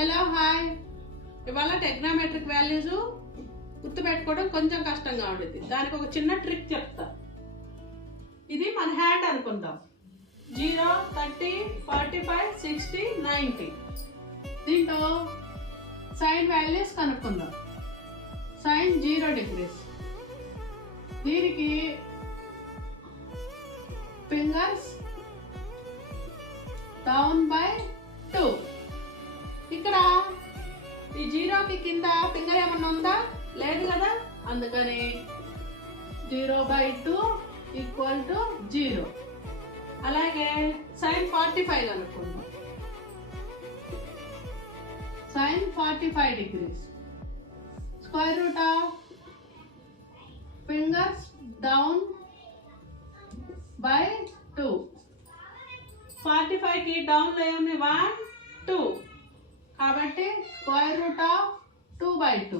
Hello hi. ఇవాళ టెగ్నామెట్రిక్ వాల్యూస్ గుర్తుపెట్టుకోవడం కొంచెం కష్టంగా ఉండేది. దానికి ఒక చిన్న ట్రిక్ చెప్తా. ఇది మన హ్యాండ్ అనుకుందాం. 0, 30, 45, 60, 90. దీంట్లో సైన్ వాల్యూస్ కనుక్కుందాం. Sine 0 degrees. దీనికి ఫింగర్స్ డౌన్ బై 2. ఇక్కడ ఈ 0కి కింద ఫింగర్ ఏమన్నా ఉందా? లేదు కదా. అందుకని 0/2 = 0. అలాగే సైన్ 45 అనుకుందాం. Sine 45 degrees. Square root of fingers down by 2. 45కి డౌన్ లో ఏముంది? 1, 2. కాబట్టి స్క్వేర్ రూట్ ఆఫ్ 2/2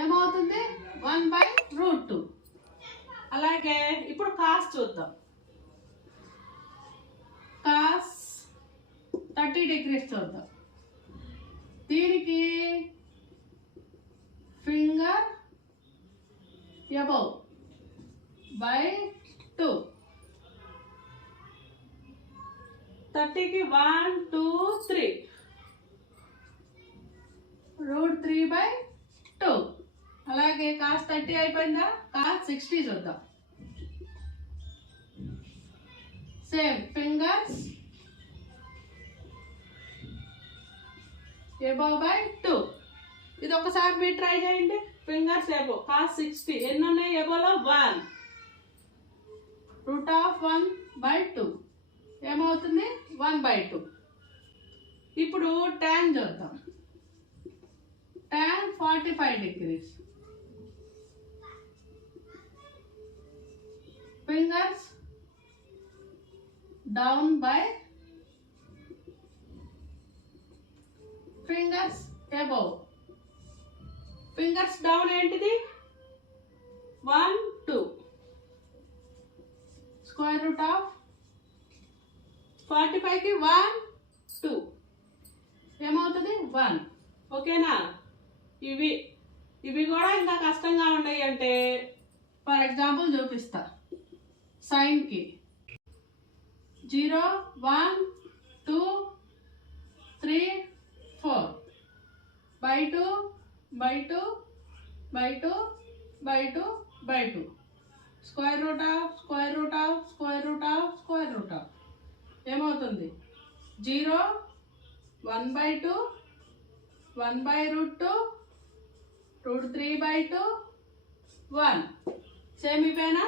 ఏమవుతుంది? 1/√2. అలాగే ఇప్పుడు కాస్ చూద్దాం. కాస్ 30 degrees చూద్దాం. దీనికి ఫింగర్ అబౌవ్ బై 2. 30కి 1, 2, 3. √3/2. అలాగే కాస్ 30 అయిపోయిందా? కాస్ 60 చూద్దాం. Same fingers above by 2. ఇది ఒకసారి మీరు ట్రై చేయండి. Fingers above cos 60. ఎన్ని ఉన్నాయి అబౌవ్లో? 1. √1/2 ఏమవుతుంది? 1/2. ఇప్పుడు tan చూద్దాం. tan 45 degrees. Fingers down by fingers above. Fingers down ఏంటిది? 1, 2. Square root of 45కి 1, 2 ఏమవుతుంది? 1. ఓకేనా? ఇవి కూడా ఇంకా కష్టంగా ఉన్నాయి అంటే ఫర్ ఎగ్జాంపుల్ చూపిస్తా. సైన్కి 0, 1, 2, 3, 4 /2 /2 /2 /2 స్క్వేర్ రూట్ ఆఫ్ ఏమవుతుంది? 0, 1/2 1/√2 √3/2 1. సేమ్ ఇవేనా?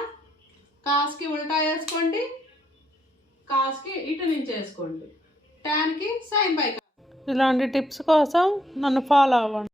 కాస్కి ఉల్టా వేసుకోండి, కాస్కి ఇటు నుంచి వేసుకోండి, టాన్కి సైన్ బై. ఇలాంటి టిప్స్ కోసం నన్ను ఫాలో అవ్వండి.